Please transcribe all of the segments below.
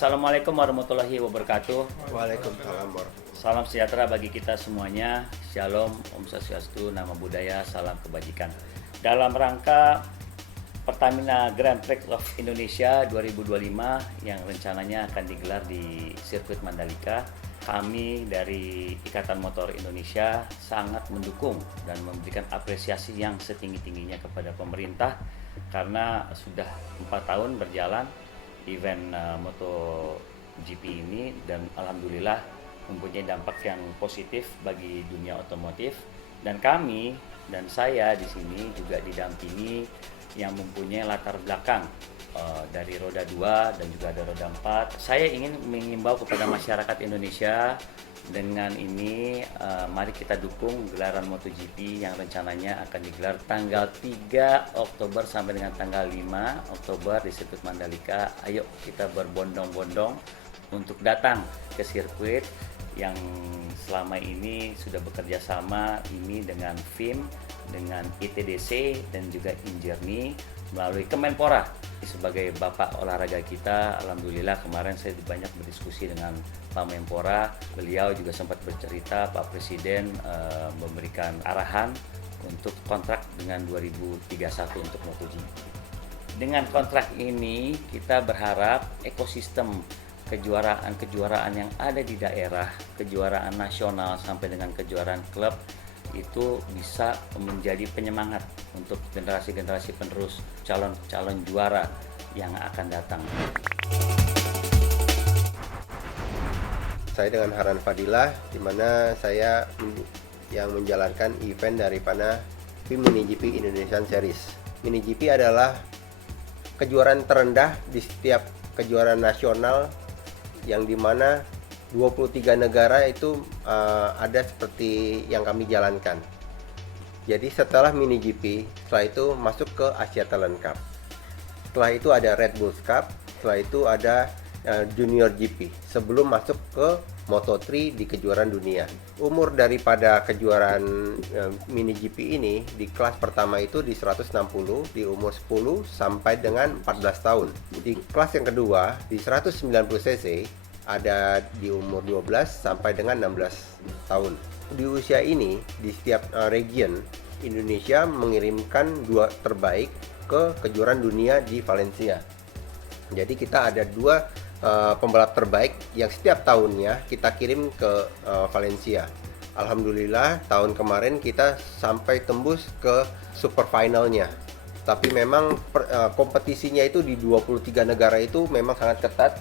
Assalamualaikum warahmatullahi wabarakatuh. Waalaikumsalam warahmatullahi. Salam sejahtera bagi kita semuanya. Shalom, Om Swastiastu, Nama Budaya, Salam Kebajikan. Dalam rangka Pertamina Grand Prix of Indonesia 2025 yang rencananya akan digelar di sirkuit Mandalika, kami dari Ikatan Motor Indonesia sangat mendukung dan memberikan apresiasi yang setinggi-tingginya kepada pemerintah karena sudah 4 tahun berjalan event MotoGP ini, dan alhamdulillah mempunyai dampak yang positif bagi dunia otomotif. Dan kami dan saya di sini juga didampingi yang mempunyai latar belakang dari roda 2 dan juga ada roda 4. Saya ingin mengimbau kepada masyarakat Indonesia, dengan ini mari kita dukung gelaran MotoGP yang rencananya akan digelar tanggal 3 Oktober sampai dengan tanggal 5 Oktober di sirkuit Mandalika. Ayo kita berbondong-bondong untuk datang ke sirkuit yang selama ini sudah bekerja sama ini dengan FIM, dengan ITDC dan juga Injerni melalui Kemenpora sebagai bapak olahraga kita. Alhamdulillah kemarin saya banyak berdiskusi dengan Pak Menpora. Beliau juga sempat bercerita Pak Presiden memberikan arahan untuk kontrak dengan 2031 untuk MotoGP. Dengan kontrak ini kita berharap ekosistem kejuaraan-kejuaraan yang ada di daerah, kejuaraan nasional sampai dengan kejuaraan klub itu bisa menjadi penyemangat untuk generasi-generasi penerus calon-calon juara yang akan datang. Saya dengan Harhan Fadilah, di mana saya yang menjalankan event daripada FIM MiniGP Indonesian Series. MiniGP adalah kejuaraan terendah di setiap kejuaraan nasional, yang dimana 23 negara itu ada seperti yang kami jalankan. Jadi setelah MiniGP, setelah itu masuk ke Asia Talent Cup. Setelah itu ada Red Bulls Cup, setelah itu ada Junior GP, sebelum masuk ke Moto3 di kejuaraan dunia. Umur daripada kejuaraan MiniGP ini di kelas pertama itu di 160, di umur 10 sampai dengan 14 tahun. Di kelas yang kedua di 190 cc ada di umur 12 sampai dengan 16 tahun. Di usia ini, di setiap region, Indonesia mengirimkan 2 terbaik ke kejuaraan dunia di Valencia. Jadi kita ada 2 pembalap terbaik yang setiap tahunnya kita kirim ke Valencia. Alhamdulillah tahun kemarin kita sampai tembus ke super finalnya. Tapi memang kompetisinya itu di 23 negara itu memang sangat ketat.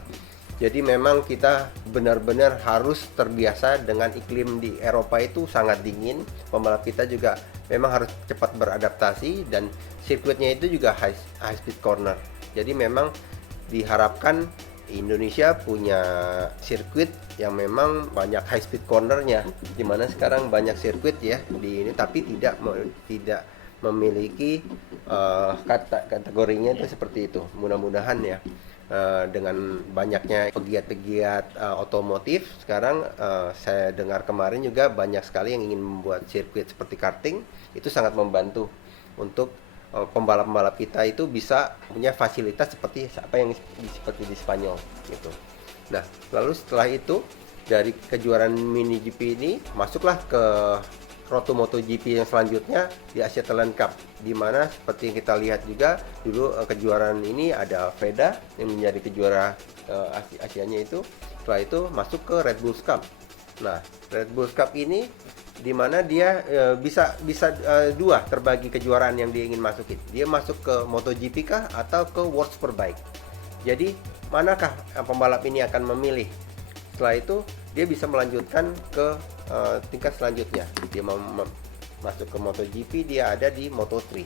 Jadi memang kita benar-benar harus terbiasa dengan iklim di Eropa itu sangat dingin. Pembalap kita juga memang harus cepat beradaptasi, dan sirkuitnya itu juga high speed corner. Jadi memang diharapkan Indonesia punya sirkuit yang memang banyak high speed cornernya. Dimana sekarang banyak sirkuit ya di ini, tapi tidak memiliki kategorinya itu seperti itu. Mudah-mudahan ya. Dengan banyaknya pegiat-pegiat otomotif sekarang, saya dengar kemarin juga banyak sekali yang ingin membuat sirkuit seperti karting. Itu sangat membantu untuk pembalap-pembalap kita itu bisa punya fasilitas seperti apa yang seperti di Spanyol gitu. Nah, lalu setelah itu dari kejuaraan MiniGP ini masuklah ke Roto MotoGP yang selanjutnya di Asia Talent Cup, di mana seperti yang kita lihat juga dulu kejuaraan ini ada Veda yang menjadi kejuara Asianya itu. Setelah itu masuk ke Red Bulls Cup. Nah, Red Bulls Cup ini di mana dia bisa 2 terbagi kejuaraan yang dia ingin masukin. Dia masuk ke MotoGP kah atau ke World Superbike. Jadi manakah pembalap ini akan memilih? Setelah itu dia bisa melanjutkan ke tingkat selanjutnya. Dia mau masuk ke MotoGP, dia ada di Moto3.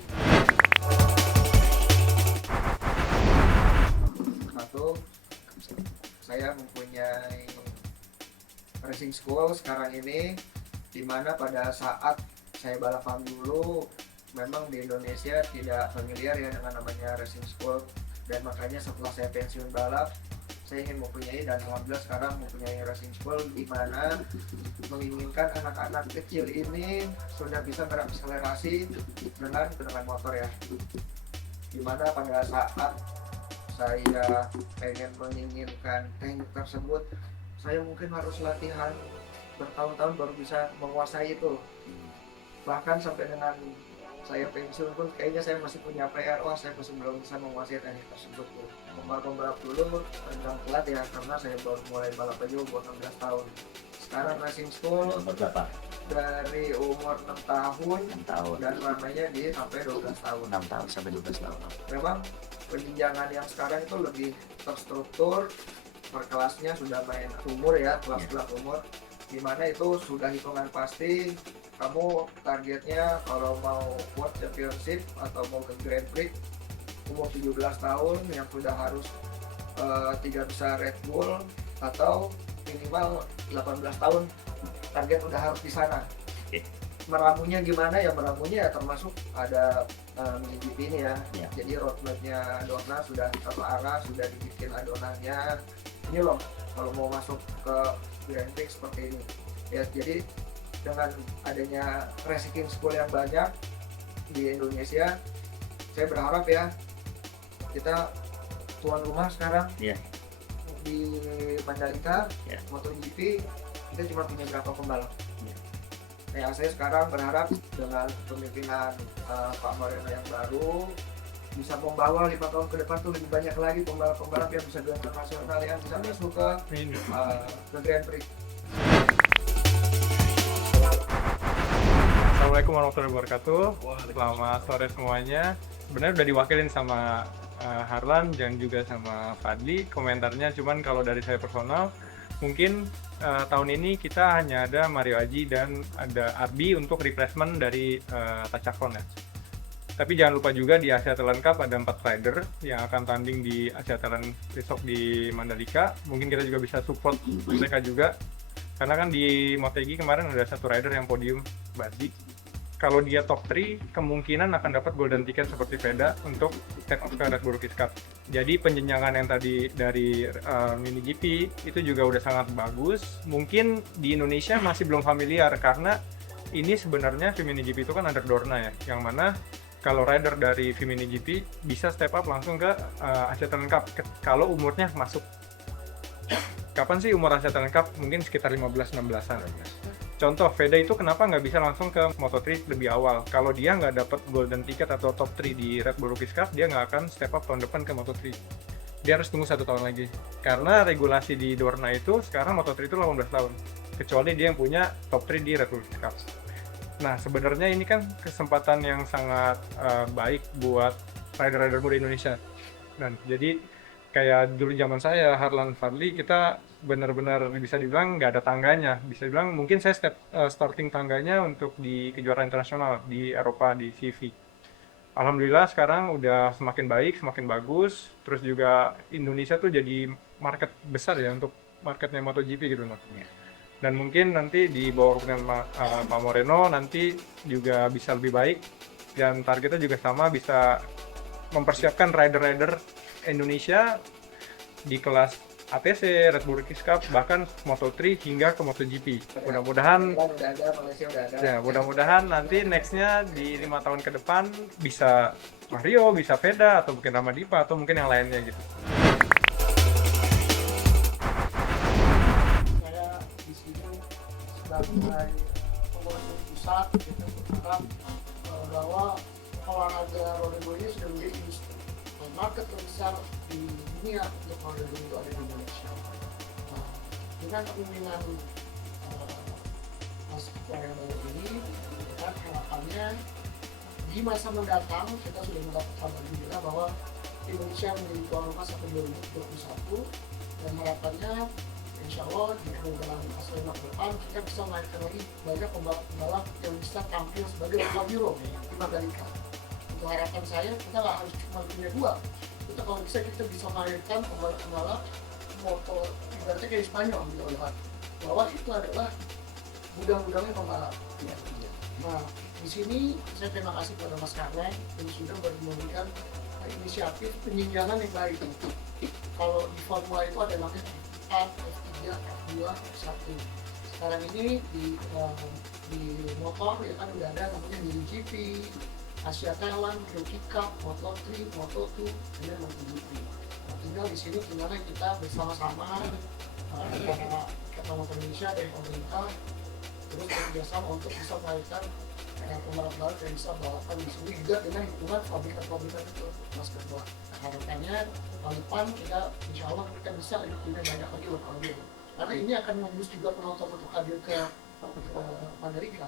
Saya mempunyai racing school sekarang ini, dimana pada saat saya balapan dulu memang di Indonesia tidak familiar ya dengan namanya racing school, dan makanya setelah saya pensiun balap saya ingin mempunyai, dan alhamdulillah sekarang mempunyai racing school di mana menginginkan anak-anak kecil ini sudah bisa berakselerasi dengan motor ya, dimana pada saat saya pengen menginginkan teknik tersebut, saya mungkin harus latihan bertahun-tahun baru bisa menguasai itu. Bahkan sampai dengan saya pensiun pun kayaknya saya masih punya PR, saya masih belum bisa menguasai teknik tersebut tuh. Pembalap dulu agak telat ya, karena saya baru mulai balap aja umur 16 tahun. Sekarang racing school Umur berapa? dari umur 6 tahun 6 tahun. dan lamanya di sampai 12 tahun. 6 tahun sampai 12 tahun. Memang penjenjangan yang sekarang itu lebih terstruktur, per kelasnya sudah main umur ya, kelas-kelas umur, dimana itu sudah hitungan pasti. Kamu targetnya kalau mau World Championship atau mau ke Grand Prix umur 17 tahun yang sudah harus 3 besar Red Bull atau minimal 18 tahun, target udah harus di sana. Oke. Meramunya gimana ya? Meramunya ya termasuk ada MotoGP ini ya. Ya. Jadi roadmapnya Dorna sudah terarah, sudah dibikin adonannya. Ini loh kalau mau masuk ke Grand Prix seperti ini. Ya, jadi dengan adanya racing school yang banyak di Indonesia, saya berharap ya kita tuan rumah sekarang Iya. di Mandalika Ya. MotoGP kita cuma punya berapa pembalap. Ya. Ya, saya sekarang berharap dengan kepemimpinan Pak Moreno yang baru bisa membawa 5 tahun ke depan tuh lebih banyak lagi pembalap-pembalap yang bisa go internasional, yang bisa masuk ke Grand Prix. Assalamualaikum warahmatullahi wabarakatuh. Selamat sore semuanya. Sebenarnya udah diwakilin sama Harlan dan juga sama Fadli komentarnya. Cuman kalau dari saya personal, mungkin tahun ini kita hanya ada Mario Aji dan ada Arbi untuk replacement dari Tachakron ya. Tapi jangan lupa juga di Asia Talent Cup ada 4 rider yang akan tanding di Asia Talent besok di Mandalika. Mungkin kita juga bisa support mereka juga. Karena kan di Motegi kemarin ada 1 rider yang podium, Badi. Kalau dia top 3, kemungkinan akan dapat golden ticket seperti Veda untuk step up ke Red Bull Rookies Cup. Jadi penjenjangan yang tadi dari Mini GP itu juga udah sangat bagus. Mungkin di Indonesia masih belum familiar karena ini sebenarnya Mini GP itu kan under Dorna ya, yang mana kalau rider dari Mini GP bisa step up langsung ke Asia Talent Cup kalau umurnya masuk. Kapan sih umur Asia Talent Cup? Mungkin sekitar 15-16an. Contoh, Veda itu kenapa nggak bisa langsung ke Moto3 lebih awal? Kalau dia nggak dapat golden ticket atau top 3 di Red Bull Rookies Cup, dia nggak akan step up tahun depan ke Moto3. Dia harus tunggu 1 tahun lagi. Karena regulasi di Dorna itu, sekarang Moto3 itu 18 tahun. Kecuali dia yang punya top 3 di Red Bull Rookies Cup. Nah, sebenarnya ini kan kesempatan yang sangat baik buat rider-rider muda Indonesia. Dan jadi kayak dulu zaman saya, Harlan Fadli, kita benar-benar bisa dibilang nggak ada tangganya. Bisa dibilang mungkin saya starting tangganya untuk di kejuaraan internasional di Eropa, di CV. Alhamdulillah sekarang udah semakin baik, semakin bagus. Terus juga Indonesia tuh jadi market besar ya untuk marketnya MotoGP gitu. Ya. Dan mungkin nanti di bawah kepemimpinan Pak Moreno nanti juga bisa lebih baik. Dan targetnya juga sama, bisa mempersiapkan rider-rider Indonesia di kelas ATC, Red Bull Rookies Cup, bahkan Moto3 hingga ke MotoGP. Mudah-mudahan Udah ada, Malaysia udah ada. ya, mudah-mudahan nanti nextnya di 5 tahun ke depan bisa Mario, bisa Veda, atau mungkin Ramadipa, atau mungkin yang lainnya gitu. Saya di sini sebagai pengurus pusat gitu, berharap bahwa olahraga rodeo ini sudah menjadi industri market terbesar di dunia untuk rodeo itu ada di Indonesia. Nah, dengan kepemimpinan Mas Ketua yang baru ini, kita harapannya di masa mendatang kita sudah mendapat kabar juga bahwa Indonesia menjadi tuan rumah sampai 2021 dan harapannya insya Allah di program Aslema ke depan kita bisa menaikkan lagi banyak pembalap-pembalap yang bisa tampil sebagai lokal biro di Mandalika. Untuk harapan saya kita nggak harus cuma punya 2, kita kalau kita bisa melahirkan pembalap-pembalap motor ibaratnya kayak Spanyol gitu ya, bahwa itu adalah mudah-mudahnya pembalap. Nah di sini saya terima kasih kepada Mas Karlen yang sudah memberikan inisiatif penjenjangan yang baik. Kalau di Formula itu ada namanya F1, F3, F2, F1. Sekarang ini di motor ya kan udah ada namanya MotoGP, Asia Talent, Rookie Cup, Moto3, Moto2, dan MotoGP. tinggal di sini gimana kita bersama-sama antara Ikatan Indonesia dan pemerintah terus bekerjasama untuk bisa melahirkan pembalap-pembalap yang bisa balapan di sini juga dengan dukungan pabrikan-pabrikan itu Mas Ketua. Harapannya tahun depan kita insya Allah kita bisa lebih banyak lagi loh kalau gitu. Karena ini akan memboost juga penonton untuk hadir ke Mandalika.